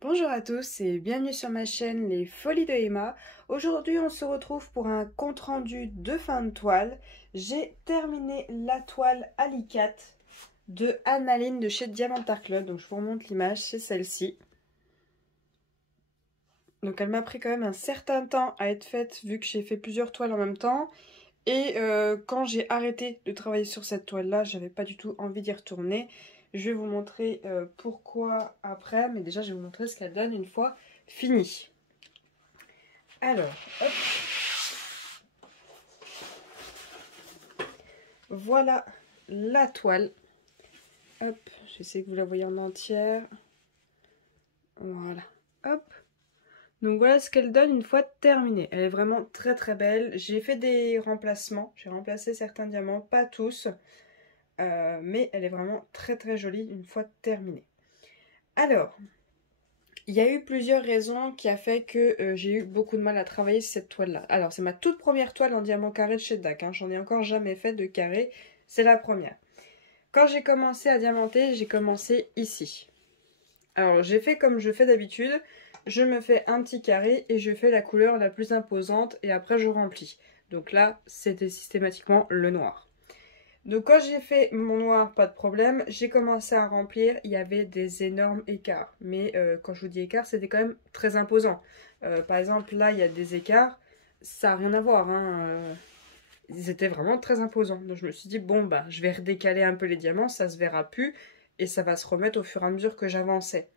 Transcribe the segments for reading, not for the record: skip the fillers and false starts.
Bonjour à tous et bienvenue sur ma chaîne Les Folies de Emma. Aujourd'hui on se retrouve pour un compte rendu de fin de toile. J'ai terminé la toile Alicate de Annaline de chez Diamant Art Club. Donc je vous remonte l'image, c'est celle-ci. Donc elle m'a pris quand même un certain temps à être faite vu que j'ai fait plusieurs toiles en même temps. Et quand j'ai arrêté de travailler sur cette toile-là, j'avais pas du tout envie d'y retourner. Je vais vous montrer pourquoi après, mais déjà je vais vous montrer ce qu'elle donne une fois finie. Alors, hop. Voilà la toile. Hop, j'essaie que vous la voyez en entière. Voilà, hop. Donc voilà ce qu'elle donne une fois terminée. Elle est vraiment très très belle. J'ai fait des remplacements. J'ai remplacé certains diamants, pas tous. Mais elle est vraiment très très jolie une fois terminée. Alors, il y a eu plusieurs raisons qui a fait que j'ai eu beaucoup de mal à travailler cette toile-là. Alors, c'est ma toute première toile en diamant carré de chez DAC. J'en ai encore jamais fait de carré. C'est la première. Quand j'ai commencé à diamanter, j'ai commencé ici. Alors, j'ai fait comme je fais d'habitude. Je me fais un petit carré et je fais la couleur la plus imposante et après je remplis. Donc là, c'était systématiquement le noir. Donc quand j'ai fait mon noir, pas de problème, j'ai commencé à remplir, il y avait des énormes écarts. Mais quand je vous dis écart, c'était quand même très imposant. Par exemple, là, il y a des écarts, ça n'a rien à voir. Ils étaient vraiment très imposants. Donc je me suis dit, bon, bah, je vais redécaler un peu les diamants, ça se verra plus. Et ça va se remettre au fur et à mesure que j'avançais.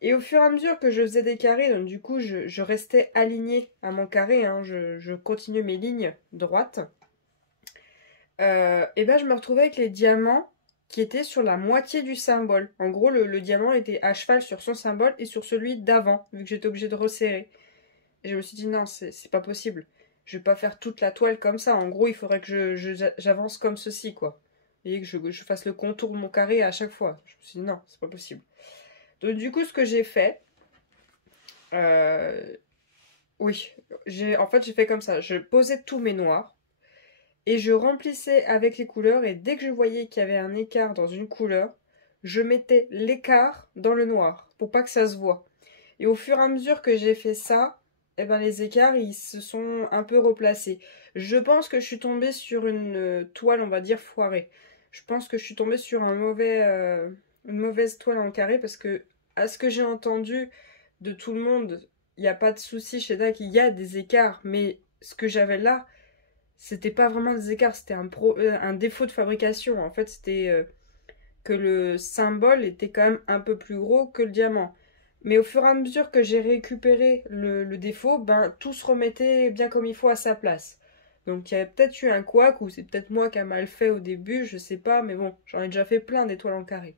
Et au fur et à mesure que je faisais des carrés, donc du coup, je restais alignée à mon carré. Je continuais mes lignes droites. Et ben je me retrouvais avec les diamants qui étaient sur la moitié du symbole. En gros, le diamant était à cheval sur son symbole et sur celui d'avant, vu que j'étais obligée de resserrer. Et je me suis dit, non, c'est pas possible. Je vais pas faire toute la toile comme ça. En gros, il faudrait que j'avance comme ceci, quoi. Et que je fasse le contour de mon carré à chaque fois. Je me suis dit, non, c'est pas possible. Donc, du coup, ce que j'ai fait, euh, oui, en fait, j'ai fait comme ça. Je posais tous mes noirs. Et je remplissais avec les couleurs et dès que je voyais qu'il y avait un écart dans une couleur, je mettais l'écart dans le noir pour pas que ça se voit. Et au fur et à mesure que j'ai fait ça, eh ben les écarts ils se sont un peu replacés. Je pense que je suis tombée sur une toile, on va dire foirée. Je pense que je suis tombée sur une mauvaise toile en carré parce que à ce que j'ai entendu de tout le monde, il n'y a pas de souci chez DAC, il y a des écarts, mais ce que j'avais là, c'était pas vraiment des écarts, c'était un défaut de fabrication. En fait, c'était que le symbole était quand même un peu plus gros que le diamant. Mais au fur et à mesure que j'ai récupéré le défaut, ben tout se remettait bien comme il faut à sa place. Donc il y a peut-être eu un couac, ou c'est peut-être moi qui a mal fait au début, je sais pas, mais bon, j'en ai déjà fait plein d'étoiles en carré.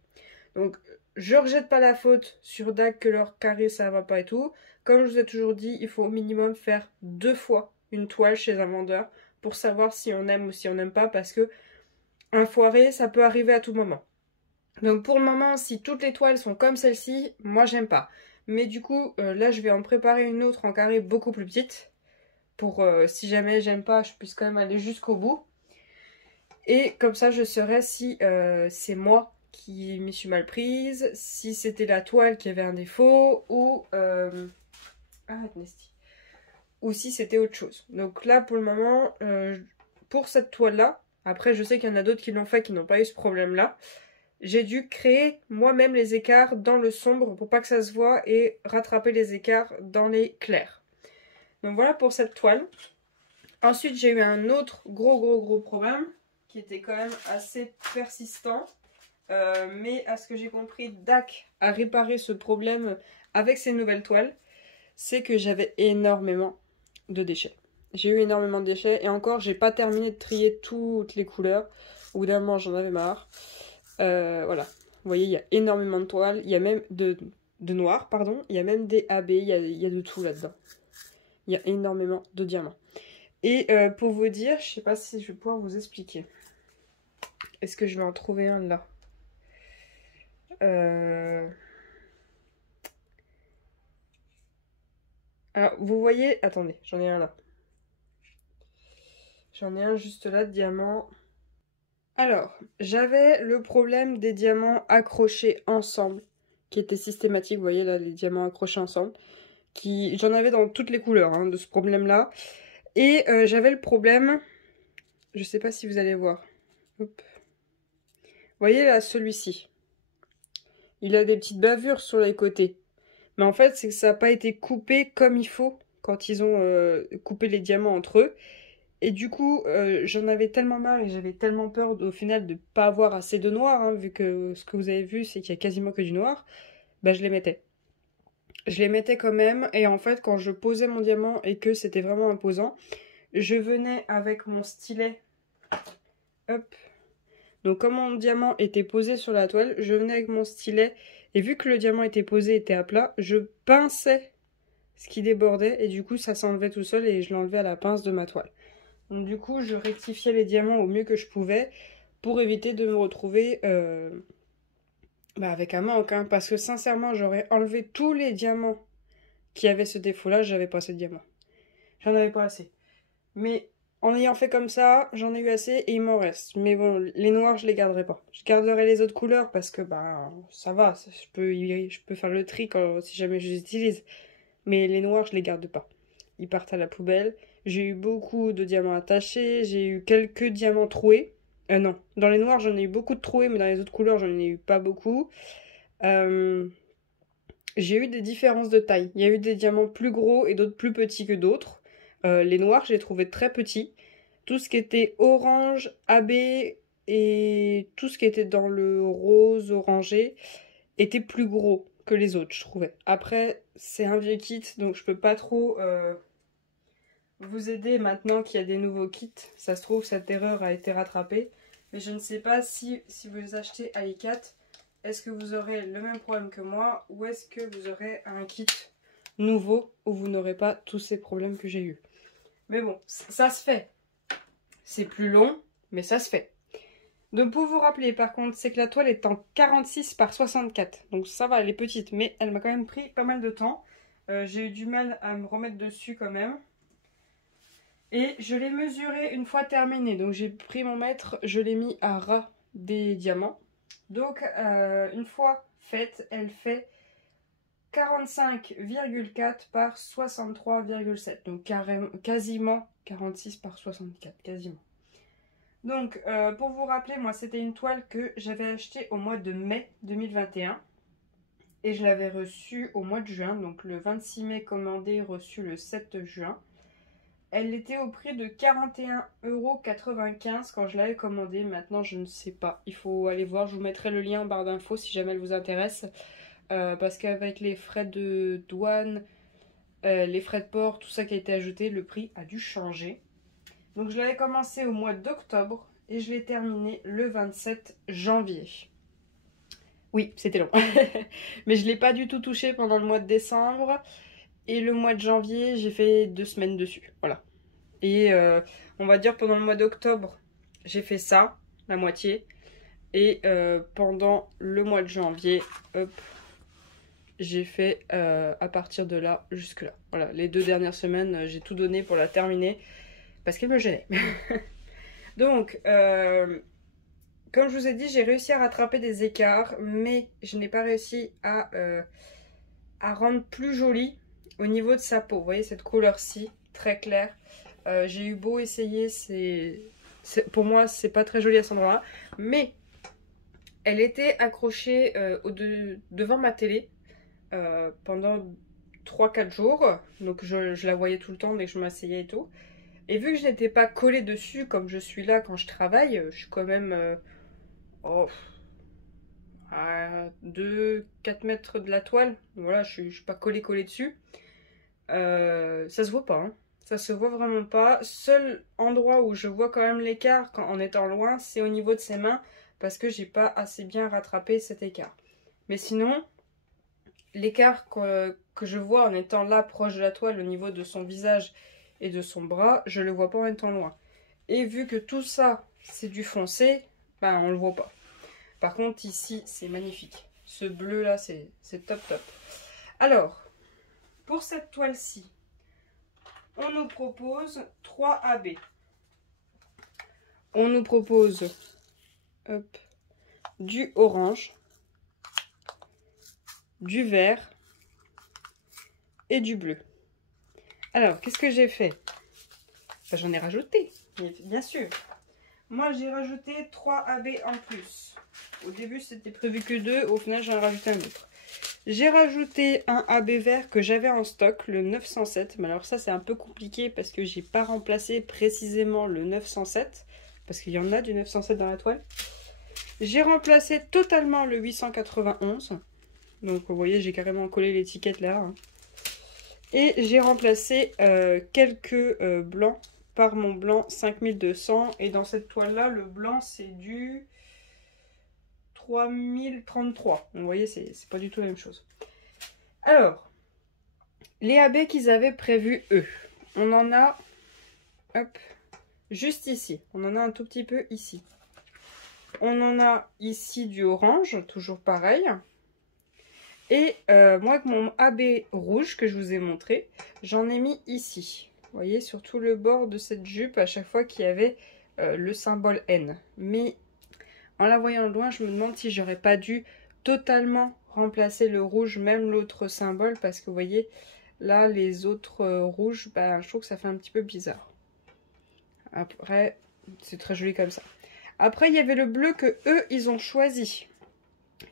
Donc je rejette pas la faute sur DAC que leur carré ça va pas et tout. Comme je vous ai toujours dit, il faut au minimum faire 2 fois une toile chez un vendeur pour savoir si on aime ou si on n'aime pas, parce que un foiré, ça peut arriver à tout moment. Donc pour le moment, si toutes les toiles sont comme celle-ci, moi j'aime pas. Mais du coup, là je vais en préparer une autre en carré beaucoup plus petite, pour si jamais j'aime pas, je puisse quand même aller jusqu'au bout. Et comme ça, je saurais si c'est moi qui m'y suis mal prise, si c'était la toile qui avait un défaut, ou... Arrête, Nesty. Ou si c'était autre chose. Donc là, pour le moment, pour cette toile-là, après je sais qu'il y en a d'autres qui l'ont fait qui n'ont pas eu ce problème-là, j'ai dû créer moi-même les écarts dans le sombre pour pas que ça se voit et rattraper les écarts dans les clairs. Donc voilà pour cette toile. Ensuite, j'ai eu un autre gros problème qui était quand même assez persistant. Mais à ce que j'ai compris, DAC a réparé ce problème avec ses nouvelles toiles. C'est que j'avais énormément de déchets. J'ai eu énormément de déchets et encore, j'ai pas terminé de trier toutes les couleurs. Au bout d'un moment, j'en avais marre. Voilà. Vous voyez, il y a énormément de toiles. Il y a même de noir, pardon. Il y a même des AB. Il y a de tout là-dedans. Il y a énormément de diamants. Et pour vous dire, je sais pas si je vais pouvoir vous expliquer. Est-ce que je vais en trouver un là? Alors, vous voyez... Attendez, j'en ai un là. J'en ai un juste là, de diamant. Alors, j'avais le problème des diamants accrochés ensemble qui était systématique, vous voyez là, les diamants accrochés ensemble. J'en avais dans toutes les couleurs hein, de ce problème-là. Et j'avais le problème, je sais pas si vous allez voir. Hop. Vous voyez là, celui-ci. Il a des petites bavures sur les côtés. Mais en fait, c'est que ça n'a pas été coupé comme il faut quand ils ont coupé les diamants entre eux. Et du coup, j'en avais tellement marre et j'avais tellement peur au final de ne pas avoir assez de noir, hein, vu que ce que vous avez vu, c'est qu'il y a quasiment que du noir. Bah, je les mettais. Je les mettais quand même. Et en fait, quand je posais mon diamant et que c'était vraiment imposant, je venais avec mon stylet. Hop. Donc comme mon diamant était posé sur la toile, je venais avec mon stylet. Et vu que le diamant était posé, était à plat, je pinçais ce qui débordait. Et du coup, ça s'enlevait tout seul et je l'enlevais à la pince de ma toile. Donc du coup, je rectifiais les diamants au mieux que je pouvais pour éviter de me retrouver avec un manque. Hein, parce que sincèrement, j'aurais enlevé tous les diamants qui avaient ce défaut-là, j'avais pas assez de diamants. J'en avais pas assez. Mais en ayant fait comme ça, j'en ai eu assez et il m'en reste. Mais bon, les noirs, je les garderai pas. Je garderai les autres couleurs parce que ça va, je peux faire le tri si jamais je les utilise. Mais les noirs, je les garde pas. Ils partent à la poubelle. J'ai eu beaucoup de diamants attachés, j'ai eu quelques diamants troués. Non, dans les noirs, j'en ai eu beaucoup de troués, mais dans les autres couleurs, j'en ai eu pas beaucoup. J'ai eu des différences de taille. Il y a eu des diamants plus gros et d'autres plus petits que d'autres. Les noirs, j'ai trouvé très petits. Tout ce qui était orange, AB et tout ce qui était dans le rose orangé était plus gros que les autres, je trouvais. Après, c'est un vieux kit, donc je peux pas trop vous aider maintenant qu'il y a des nouveaux kits. Ça se trouve, cette erreur a été rattrapée. Mais je ne sais pas si vous achetez Alicat, est-ce que vous aurez le même problème que moi ou est-ce que vous aurez un kit nouveau où vous n'aurez pas tous ces problèmes que j'ai eu. Mais bon, ça se fait. C'est plus long, mais ça se fait. Donc pour vous rappeler, par contre, c'est que la toile est en 46 par 64. Donc ça va, elle est petite, mais elle m'a quand même pris pas mal de temps. J'ai eu du mal à me remettre dessus quand même. Et je l'ai mesuré une fois terminé. Donc j'ai pris mon mètre, je l'ai mis à ras des diamants. Donc une fois faite, elle fait 45,4 par 63,7. Donc quasiment 46 par 64, quasiment. Donc pour vous rappeler, moi c'était une toile que j'avais achetée au mois de mai 2021. Et je l'avais reçue au mois de juin. Donc le 26 mai commandé, reçu le 7 juin. Elle était au prix de 41,95 € quand je l'avais commandée. Maintenant, je ne sais pas. Il faut aller voir. Je vous mettrai le lien en barre d'infos si jamais elle vous intéresse. Parce qu'avec les frais de douane, les frais de port, tout ça qui a été ajouté, le prix a dû changer. Donc, je l'avais commencé au mois d'octobre et je l'ai terminé le 27 janvier. Oui, c'était long. Mais je ne l'ai pas du tout touché pendant le mois de décembre. Et le mois de janvier, j'ai fait 2 semaines dessus. Voilà. Et on va dire pendant le mois d'octobre, j'ai fait ça, la moitié. Et pendant le mois de janvier, hop, j'ai fait à partir de là jusque là. Voilà, les 2 dernières semaines, j'ai tout donné pour la terminer parce qu'elle me gênait. Donc, comme je vous ai dit, j'ai réussi à rattraper des écarts, mais je n'ai pas réussi à rendre plus jolie au niveau de sa peau. Vous voyez cette couleur-ci, très claire. J'ai eu beau essayer, pour moi c'est pas très joli à cet endroit-là, mais elle était accrochée devant ma télé pendant 3-4 jours, donc je la voyais tout le temps dès que je m'asseyais et tout. Et vu que je n'étais pas collée dessus comme je suis là quand je travaille, je suis quand même à 2-4 mètres de la toile, voilà, je suis pas collée dessus. Ça se voit pas, hein. Ça se voit vraiment pas. Seul endroit où je vois quand même l'écart en étant loin, c'est au niveau de ses mains parce que j'ai pas assez bien rattrapé cet écart. Mais sinon, l'écart que je vois en étant là proche de la toile au niveau de son visage et de son bras, je le vois pas en étant loin. Et vu que tout ça c'est du foncé, ben on le voit pas. Par contre ici c'est magnifique. Ce bleu là c'est top top. Alors, pour cette toile-ci, on nous propose 3 AB. On nous propose hop, du orange, du vert et du bleu. Alors, qu'est-ce que j'ai fait? Ben, j'en ai rajouté, bien sûr. Moi, j'ai rajouté 3 AB en plus. Au début, c'était prévu que 2. Au final, j'en ai rajouté un autre. J'ai rajouté un AB vert que j'avais en stock, le 907. Mais alors ça, c'est un peu compliqué parce que j'ai pas remplacé précisément le 907. Parce qu'il y en a du 907 dans la toile. J'ai remplacé totalement le 891. Donc, vous voyez, j'ai carrément collé l'étiquette là. Hein. Et j'ai remplacé quelques blancs par mon blanc 5200. Et dans cette toile-là, le blanc, c'est du 3033. Donc, vous voyez, c'est pas du tout la même chose. Alors, les AB qu'ils avaient prévus, eux, on en a, hop, juste ici. On en a un tout petit peu ici. On en a ici du orange, toujours pareil. Et moi, avec mon AB rouge que je vous ai montré, j'en ai mis ici. Vous voyez, sur tout le bord de cette jupe, à chaque fois qu'il y avait le symbole N. Mais en la voyant de loin, je me demande si j'aurais pas dû totalement remplacer le rouge, même l'autre symbole, parce que vous voyez, là, les autres rouges, bah, je trouve que ça fait un petit peu bizarre. Après, c'est très joli comme ça. Après, il y avait le bleu que eux, ils ont choisi.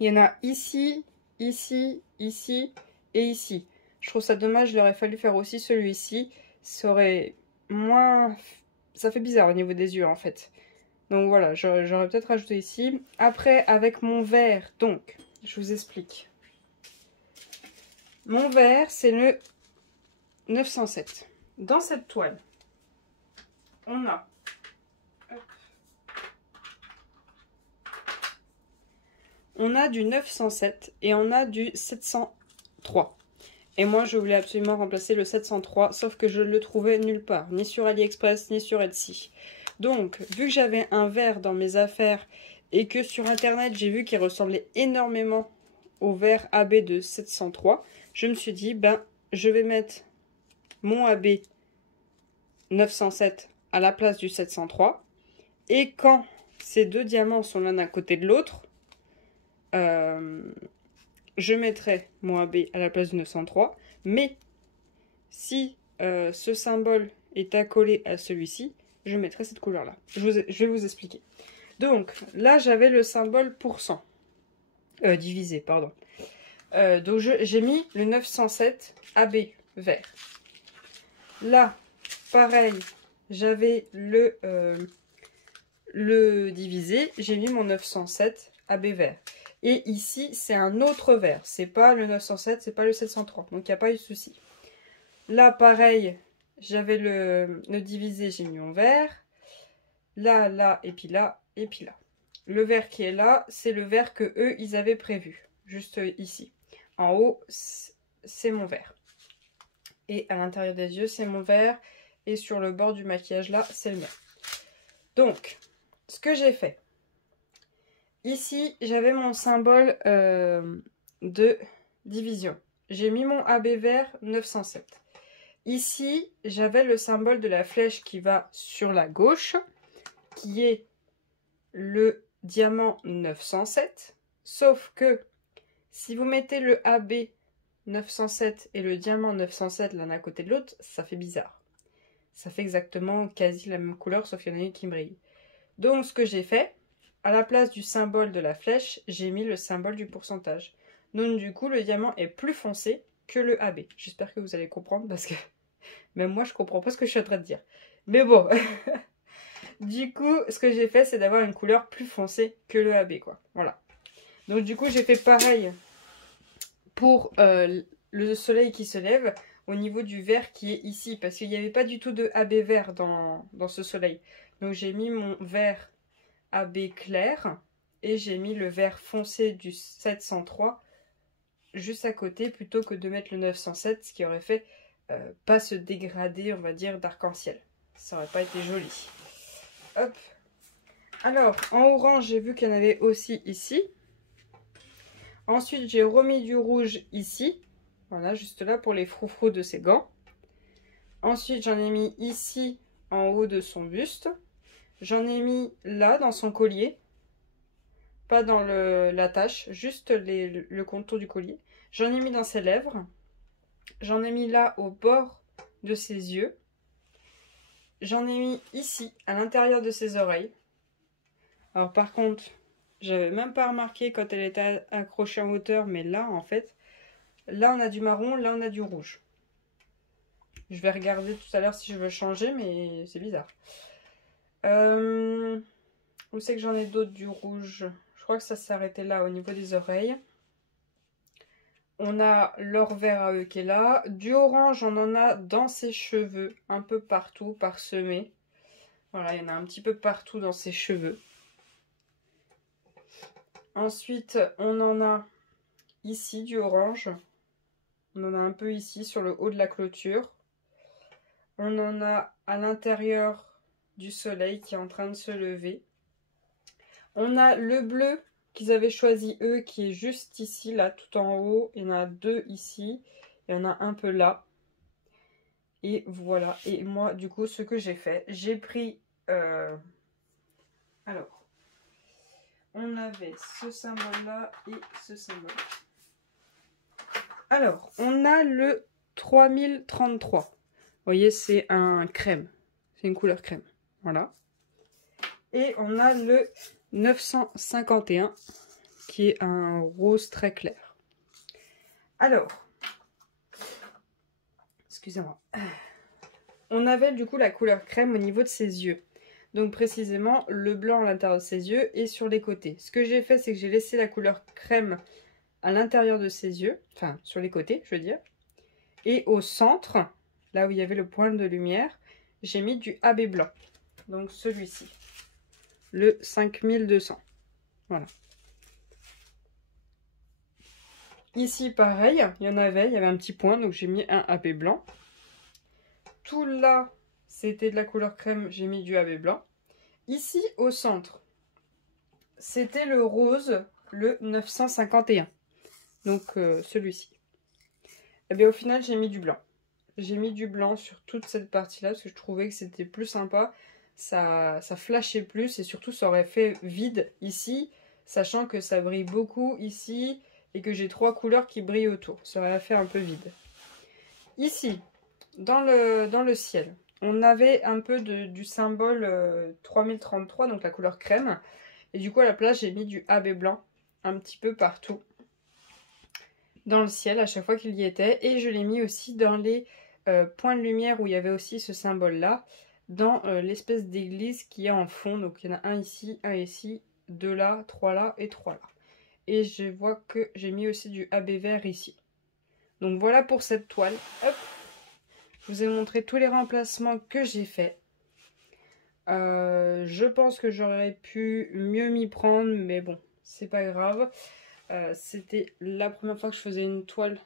Il y en a ici, ici, ici et ici. Je trouve ça dommage, il aurait fallu faire aussi celui-ci. Ça aurait moins... Ça fait bizarre au niveau des yeux en fait. Donc voilà, j'aurais peut-être rajouté ici. Après, avec mon vert, donc, je vous explique. Mon vert, c'est le 907. Dans cette toile, on a... On a du 907 et on a du 703. Et moi, je voulais absolument remplacer le 703, sauf que je ne le trouvais nulle part, ni sur AliExpress, ni sur Etsy. Donc, vu que j'avais un vert dans mes affaires et que sur Internet, j'ai vu qu'il ressemblait énormément au vert AB de 703, je me suis dit, ben, je vais mettre mon AB 907 à la place du 703. Et quand ces deux diamants sont l'un à côté de l'autre, je mettrai mon AB à la place du 903, mais si ce symbole est accolé à celui-ci, je mettrai cette couleur-là. Je vais vous expliquer. Donc, là, j'avais le symbole pourcent. Divisé, pardon. Donc, j'ai mis le 907 AB vert. Là, pareil, j'avais le divisé. J'ai mis mon 907 AB vert. Et ici, c'est un autre vert. C'est pas le 907, c'est pas le 703. Donc, il n'y a pas eu de souci. Là, pareil, j'avais le divisé, j'ai mis mon vert. Là, là, et puis là, et puis là. Le vert qui est là, c'est le vert que eux, ils avaient prévu. Juste ici. En haut, c'est mon vert. Et à l'intérieur des yeux, c'est mon vert. Et sur le bord du maquillage, là, c'est le mien. Donc, ce que j'ai fait. Ici, j'avais mon symbole de division. J'ai mis mon AB vert 907. Ici, j'avais le symbole de la flèche qui va sur la gauche, qui est le diamant 907. Sauf que, si vous mettez le AB 907 et le diamant 907 l'un à côté de l'autre, ça fait bizarre. Ça fait exactement quasi la même couleur, sauf qu'il y en a une qui brille. Donc, ce que j'ai fait... À la place du symbole de la flèche, j'ai mis le symbole du pourcentage. Donc du coup, le diamant est plus foncé que le AB. J'espère que vous allez comprendre parce que même moi, je comprends pas ce que je suis en train de dire. Mais bon, du coup, ce que j'ai fait, c'est d'avoir une couleur plus foncée que le AB, quoi. Voilà. Donc du coup, j'ai fait pareil pour le soleil qui se lève au niveau du vert qui est ici. Parce qu'il n'y avait pas du tout de AB vert dans ce soleil. Donc j'ai mis mon vert AB clair et j'ai mis le vert foncé du 703 juste à côté plutôt que de mettre le 907, ce qui aurait fait pas se dégrader, on va dire, d'arc-en-ciel. Ça aurait pas été joli. Hop. Alors, en orange, j'ai vu qu'il y en avait aussi ici. Ensuite, j'ai remis du rouge ici. Voilà, juste là pour les froufrous de ses gants. Ensuite, j'en ai mis ici en haut de son buste. J'en ai mis là, dans son collier. Pas dans l'attache, juste le contour du collier. J'en ai mis dans ses lèvres. J'en ai mis là au bord de ses yeux. J'en ai mis ici, à l'intérieur de ses oreilles. Alors par contre, j'avais même pas remarqué quand elle était accrochée en hauteur, mais là en fait, là on a du marron, là on a du rouge. Je vais regarder tout à l'heure si je veux changer, mais c'est bizarre. Où c'est que j'en ai d'autres du rouge? Je crois que ça s'est arrêté là au niveau des oreilles. On a leur vert à eux qui est là. Du orange, on en a dans ses cheveux, un peu partout, parsemé. Voilà, il y en a un petit peu partout dans ses cheveux. Ensuite, on en a ici du orange. On en a un peu ici sur le haut de la clôture. On en a à l'intérieur du soleil qui est en train de se lever. On a le bleu qu'ils avaient choisi eux qui est juste ici, là, tout en haut. Il y en a deux ici. Il y en a un peu là. Et voilà. Et moi, du coup, ce que j'ai fait, j'ai pris... Alors, on avait ce symbole-là et ce symbole. Alors, on a le 3033. Vous voyez, c'est un crème. C'est une couleur crème. Voilà. Et on a le 951, qui est un rose très clair. Alors, excusez-moi. On avait du coup la couleur crème au niveau de ses yeux. Donc précisément le blanc à l'intérieur de ses yeux et sur les côtés. Ce que j'ai fait, c'est que j'ai laissé la couleur crème à l'intérieur de ses yeux. Enfin, sur les côtés, je veux dire. Et au centre, là où il y avait le point de lumière, j'ai mis du AB blanc. Donc celui-ci. Le 5200. Voilà. Ici, pareil, il y avait un petit point, donc j'ai mis un AB blanc. Tout là, c'était de la couleur crème, j'ai mis du AB blanc. Ici, au centre, c'était le rose, le 951. Donc, celui-ci. Et bien, au final, j'ai mis du blanc. J'ai mis du blanc sur toute cette partie-là, parce que je trouvais que c'était plus sympa. Ça flashait plus, et surtout, ça aurait fait vide ici, sachant que ça brille beaucoup ici, et que j'ai trois couleurs qui brillent autour. Ça aurait fait un peu vide. Ici, dans le ciel, on avait un peu du symbole 3033, donc la couleur crème. Et du coup, à la place, j'ai mis du AB blanc un petit peu partout dans le ciel à chaque fois qu'il y était. Et je l'ai mis aussi dans les points de lumière où il y avait aussi ce symbole-là, dans l'espèce d'église qui est en fond. Donc il y en a un ici, deux là, trois là et trois là. Et je vois que j'ai mis aussi du AB vert ici. Donc voilà pour cette toile. Hop. Je vous ai montré tous les remplacements que j'ai faits. Je pense que j'aurais pu mieux m'y prendre, mais bon, c'est pas grave. C'était la première fois que je faisais une toile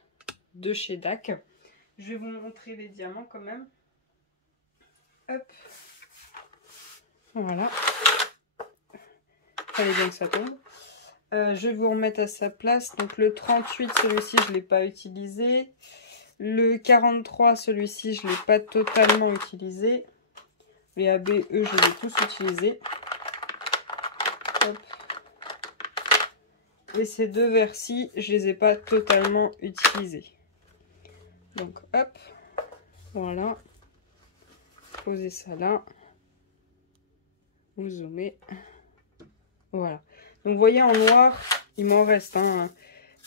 de chez DAC. Je vais vous montrer les diamants quand même. Hop. Voilà. Fallait bien que ça tombe. Je vais vous remettre à sa place. Donc le 38, celui-ci, je ne l'ai pas utilisé. Le 43, celui-ci, je ne l'ai pas totalement utilisé. Les AB, eux, je les ai tous utilisés. Hop. Et ces deux vers-ci, je les ai pas totalement utilisés. Donc, hop. Voilà. Posez ça là. Vous zoomez. Voilà. Donc, vous voyez, en noir, il m'en reste. Hein.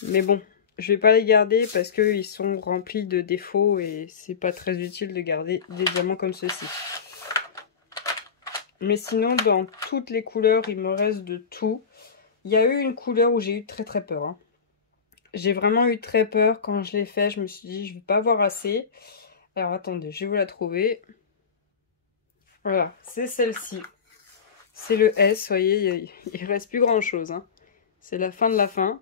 Mais bon, je vais pas les garder parce qu'ils sont remplis de défauts et c'est pas très utile de garder des diamants comme ceci. Mais sinon, dans toutes les couleurs, il me reste de tout. Il y a eu une couleur où j'ai eu très peur. Hein. J'ai vraiment eu très peur quand je l'ai fait. Je me suis dit, je vais pas avoir assez. Alors, attendez, je vais vous la trouver. Voilà, c'est celle-ci. C'est le S, vous voyez, il reste plus grand-chose. Hein. C'est la fin de la fin.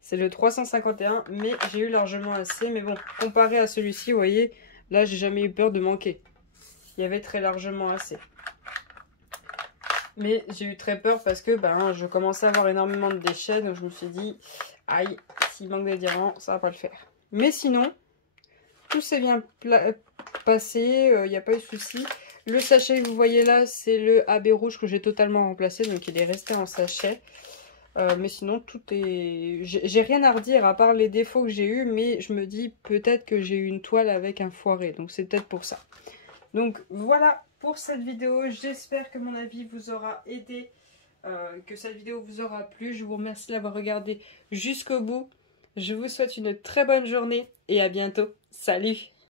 C'est le 351, mais j'ai eu largement assez. Mais bon, comparé à celui-ci, vous voyez, là, j'ai jamais eu peur de manquer. Il y avait très largement assez. Mais j'ai eu très peur parce que je commençais à avoir énormément de déchets. Donc je me suis dit, aïe, s'il manque des diamants, ça va pas le faire. Mais sinon, tout s'est bien passé. Il n'y a pas eu de souci. Le sachet que vous voyez là, c'est le AB rouge que j'ai totalement remplacé. Donc il est resté en sachet. Mais sinon, tout est... J'ai rien à redire à part les défauts que j'ai eus, mais je me dis peut-être que j'ai eu une toile avec un foiré, donc c'est peut-être pour ça. Donc voilà pour cette vidéo, j'espère que mon avis vous aura aidé, que cette vidéo vous aura plu. Je vous remercie d'avoir regardé jusqu'au bout. Je vous souhaite une très bonne journée et à bientôt. Salut!